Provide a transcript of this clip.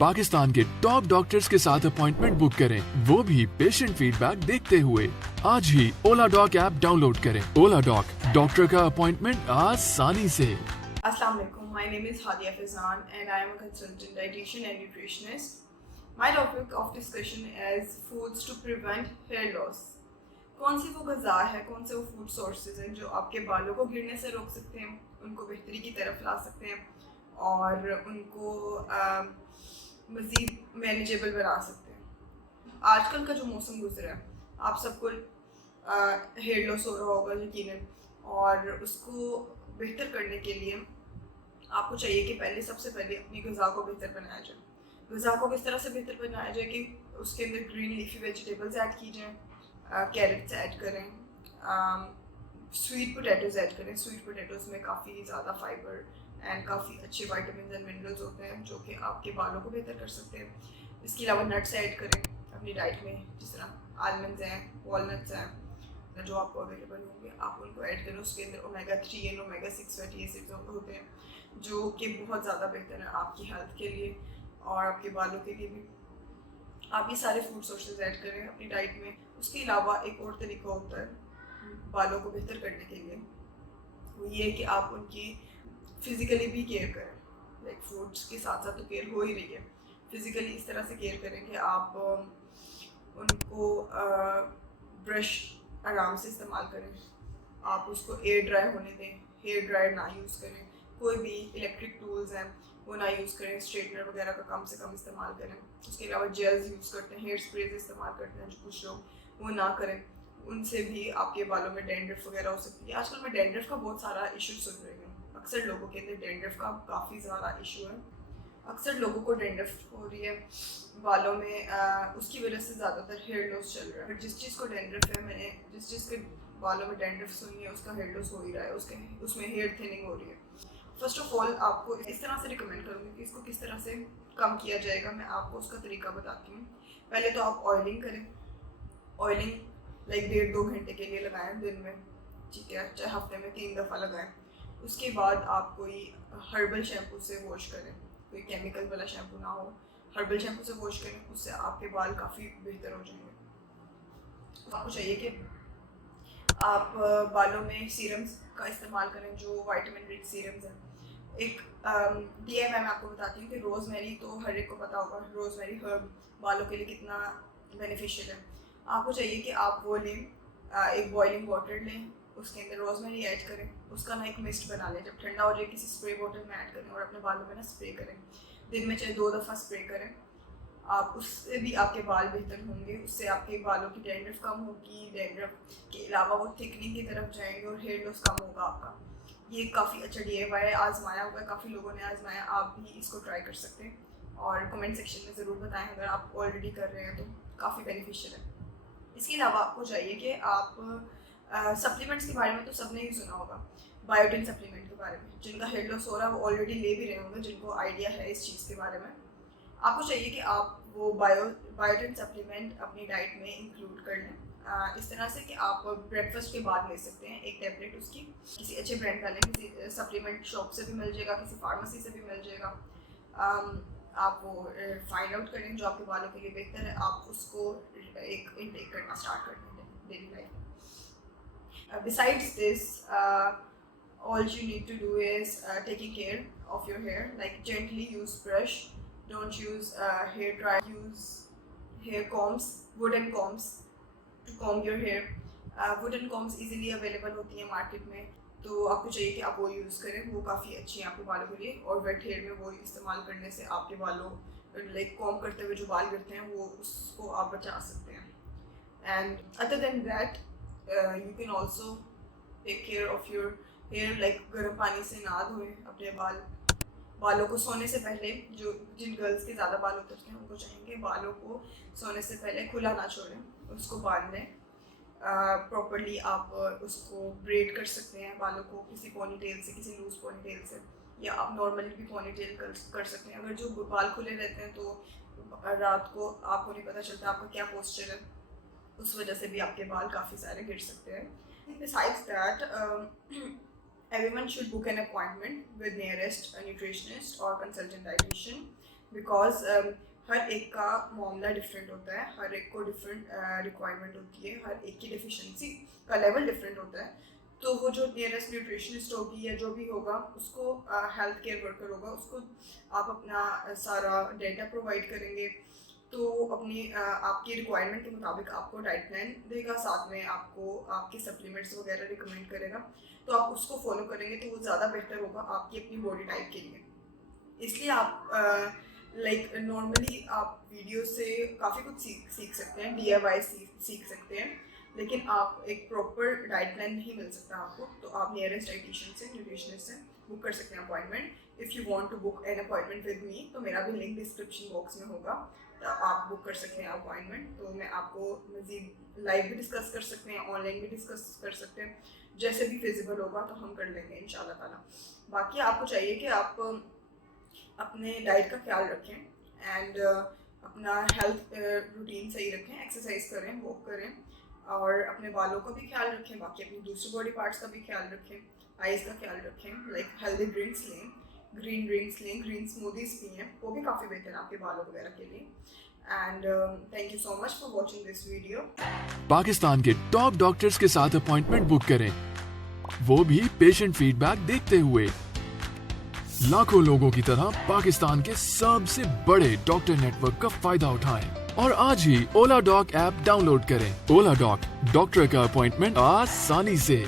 पाकिस्तान के top doctors के साथ अपॉइंटमेंट बुक करें, वो भी पेशेंट फीडबैक देखते हुए। आज ही ओला डॉक ऐप डाउनलोड करें। ओला डॉक, डॉक्टर का अपॉइंटमेंट आसानी से। Assalamu alaikum. My name is Hadia Fazan and I am a consultant dietitian and nutritionist. My topic of discussion is foods to prevent hair loss. कौन सी वो Gaza है, कौन से वो फूड सोर्सेज हैं जो आपके बालों को गिरने से रोक सकते हैं, उनको बेहतरी की तरफ ला सकते हैं और उनको मज़ीद मैनेजेबल बना सकते हैं। आजकल का जो मौसम गुजरा है, आप सबको हेयर लॉस हो रहा होगा यकीनन, और उसको बेहतर करने के लिए आपको चाहिए कि सबसे पहले अपनी ग़िज़ा को बेहतर बनाया जाए। ग़िज़ा को किस तरह से बेहतर बनाया जाए कि उसके अंदर ग्रीन लीफी वेजिटेबल्स ऐड की जाएँ, कैरेट्स ऐड करें, स्वीट पोटैटोज़ ऐड करें। स्वीट पोटैटोज़ में काफ़ी ज़्यादा फाइबर एंड काफ़ी अच्छे वाइटामिन एंड मिनरल्स होते हैं जो कि आपके बालों को बेहतर कर सकते हैं। इसके अलावा नट्स ऐड करें अपनी डाइट में, जिस तरह आलमंड्स हैं, वॉलनट्स हैं, जो आपको अवेलेबल होंगे आप उनको ऐड करें। उसके अंदर omega 3 and omega 6 fatty acids होते हैं जो कि बहुत ज़्यादा बेहतर है आपकी हेल्थ के लिए और आपके बालों के लिए भी। आप ये सारे फूड सोर्सेज ऐड करें अपनी डाइट में। उसके अलावा एक और तरीका होता है बालों को बेहतर करने के लिए, वो ये है कि आप उनकी फ़िज़िकली भी केयर करें। लाइक फूड्स के साथ साथ तो केयर हो ही रही है, फ़िज़िकली इस तरह से केयर करें कि आप उनको ब्रश आराम से इस्तेमाल करें, आप उसको एयर ड्राई होने दें, हेयर ड्रायर ना यूज़ करें, कोई भी इलेक्ट्रिक टूल्स हैं वो ना यूज़ करें, स्ट्रेटनर वगैरह का कम से कम इस्तेमाल करें। उसके अलावा जेल्स यूज़ करते हैं, हेयर स्प्रेज इस्तेमाल करते हैं जो कुछ लोग, वो ना करें। उनसे भी आपके बालों में डैंड्रफ वगैरह हो सकती है। आजकल मैं डैंड्रफ का बहुत सारा इशू सुन रही हूँ, अक्सर लोगों के अंदर डैंड्रफ का काफ़ी ज़्यादा इशू है। अक्सर लोगों को डैंड्रफ हो रही है बालों में, उसकी वजह से ज़्यादातर हेयर लॉस चल रहा है। जिस चीज़ को डैंड्रफ है, मैंने जिस चीज़ के बालों में डैंड्रफ सुनी है उसका हेयर लॉस हो ही रहा है, उसमें हेयर थिनिंग हो रही है। फर्स्ट ऑफ ऑल आपको इस तरह से रिकमेंड करूँगी कि इसको किस तरह से कम किया जाएगा। मैं आपको उसका तरीका बताती हूँ। पहले तो आप ऑयलिंग करें। ऑयलिंग लाइक 1.5-2 घंटे के लिए लगाएं दिन में, ठीक है, चाहे हफ्ते में 3 दफ़ा लगाएं। उसके बाद आप कोई हर्बल शैम्पू से वॉश करें, कोई केमिकल वाला शैम्पू ना हो, हर्बल शैम्पू से वॉश करें, उससे आपके बाल काफ़ी बेहतर हो जाएंगे। आपको चाहिए कि आप बालों में सीरम्स का इस्तेमाल करें, जो वाइटामिन रिच सीरम्स हैं। एक DIY मैं आपको बताती हूँ कि रोज़मेरी तो हर एक को पता होगा, रोज़मेरी हर्ब बालों के लिए कितना बेनिफिशियल है। आपको चाहिए कि आप वो लें, एक बॉइलिंग वाटर लें, उसके अंदर रोज़मेरी ऐड करें, उसका ना एक मिस्ट बना लें। जब ठंडा हो जाए किसी स्प्रे बॉटल में ऐड करें और अपने बालों में ना स्प्रे करें। दिन में चाहे 2 दफ़ा स्प्रे करें, आप उससे भी आपके बाल बेहतर होंगे। उससे आपके बालों की डैंड्रफ कम होगी, डैंड्रफ के अलावा वो थिकनिंग की तरफ जाएंगे और हेयर लॉस कम होगा आपका। ये काफ़ी अच्छा DIY है, आजमाया हुआ है, काफ़ी लोगों ने आजमाया। आप भी इसको ट्राई कर सकते हैं और कमेंट सेक्शन में ज़रूर बताएं अगर आप ऑलरेडी कर रहे हैं तो, काफ़ी बेनिफिशियल है। इसके अलावा आपको चाहिए कि आप सप्लीमेंट्स के बारे में तो सबने ही सुना होगा, बायोटिन सप्लीमेंट के बारे में। जिनका हेयर लॉस हो रहा है वो ऑलरेडी ले भी रहे होंगे, जिनको आइडिया है इस चीज़ के बारे में। आपको चाहिए कि आप वो बायोटिन सप्लीमेंट अपनी डाइट में इंक्लूड कर लें, इस तरह से कि आप ब्रेकफास्ट के बाद ले सकते हैं एक टैबलेट उसकी। किसी अच्छे ब्रांड का लें, किसी सप्लीमेंट शॉप से भी मिल जाएगा, किसी फार्मेसी से भी मिल जाएगा। आप वो फाइंड आउट करें जो आपके बालों के लिए बेहतर है, आप उसको एक इनटेक करना स्टार्ट कर दें डेली लाइफ में। Besides this, all you need to do is taking care of your hair, like gently use brush, don't use hair dryer, use hair combs, wooden combs to comb your hair. Wooden combs easily available होती हैं market में, तो आपको चाहिए कि आप वो use करें, वो काफ़ी अच्छी हैं आपके बालों के लिए। और वेट हेयर में वो इस्तेमाल करने से आपके बालों लाइक कॉम्ब करते हुए जो बाल गिरते हैं वो उसको आप बचा सकते हैं। And other than that you can also take care of your hair, like गर्म पानी से ना धोएं अपने बालों को सोने से पहले। जिन गर्ल्स के ज़्यादा बाल उतरते हैं उनको चाहेंगे बालों को सोने से पहले खुला ना छोड़ें, उसको बांध लें प्रॉपरली। आप उसको ब्रेड कर सकते हैं बालों को, किसी पोनीटेल से, किसी लूज पोनीटेल से, या आप नॉर्मली भी पोनीटेल कर सकते हैं। अगर जो बाल खुले रहते हैं तो रात को आपको नहीं पता चलता आपका क्या पोस्चर है, उस वजह से भी आपके बाल काफ़ी सारे गिर सकते हैं। Besides that everyone should book an appointment with nearest nutritionist or consultant dietitian because हर एक का मामला डिफरेंट होता है, हर एक को डिफरेंट रिक्वायरमेंट होती है, हर एक की डेफिशिएंसी का लेवल डिफरेंट होता है। तो वो जो नियरेस्ट न्यूट्रिशनिस्ट होगी या जो भी होगा उसको हेल्थ केयर वर्कर होगा, उसको आप अपना सारा डेटा प्रोवाइड करेंगे, तो अपनी आपकी रिक्वायरमेंट के मुताबिक आपको डाइट प्लान देगा, साथ में आपको आपके सप्लीमेंट्स वगैरह रिकमेंड करेगा। तो आप उसको फॉलो करेंगे तो वो ज़्यादा बेहतर होगा आपकी अपनी बॉडी टाइप के लिए। इसलिए आप लाइक नॉर्मली आप वीडियो से काफ़ी कुछ सीख सकते हैं, DIY सीख सकते हैं, लेकिन आप एक प्रॉपर डाइट प्लान नहीं मिल सकता आपको। तो आप नियरेस्ट डाइटिशियन से, न्यूट्रिशनिस्ट से बुक कर सकते हैं appointment. If you want to book an appointment with me, तो मेरा भी लिंक डिस्क्रिप्शन बॉक्स में होगा, तो आप बुक कर सकते हैं अपॉइंटमेंट। तो मैं आपको मज़ीद लाइव भी डिस्कस कर सकते हैं, ऑनलाइन भी डिस्कस कर सकते हैं, जैसे भी फिजिबल होगा तो हम कर लेंगे इंशाल्लाह ताला। बाकी आपको चाहिए कि आप अपने डाइट का ख्याल रखें एंड अपना हेल्थ रूटीन सही रखें, एक्सरसाइज करें, वॉक करें, और अपने बालों का भी ख्याल रखें, बाकी अपनी दूसरी बॉडी पार्ट्स का भी ख्याल रखें, आइज़ का ख्याल रखें, लाइक हेल्दी ड्रिंक्स लें, ग्रीन ड्रिंक्स लें, ग्रीन स्मूदीज़ पिएँ, वो भी काफ़ी बेहतर है आपके बालों वगैरह के लिए। And thank you so much for watching this video. Pakistan के टॉप डॉक्टर्स के साथ अपॉइंटमेंट बुक करें, वो भी पेशेंट फीडबैक देखते हुए। लाखों लोगों की तरह पाकिस्तान के सबसे बड़े डॉक्टर नेटवर्क का फायदा उठाएं और आज ही ओला डॉक ऐप डाउनलोड करें। ओला डॉक, डॉक्टर का अपॉइंटमेंट आसानी से।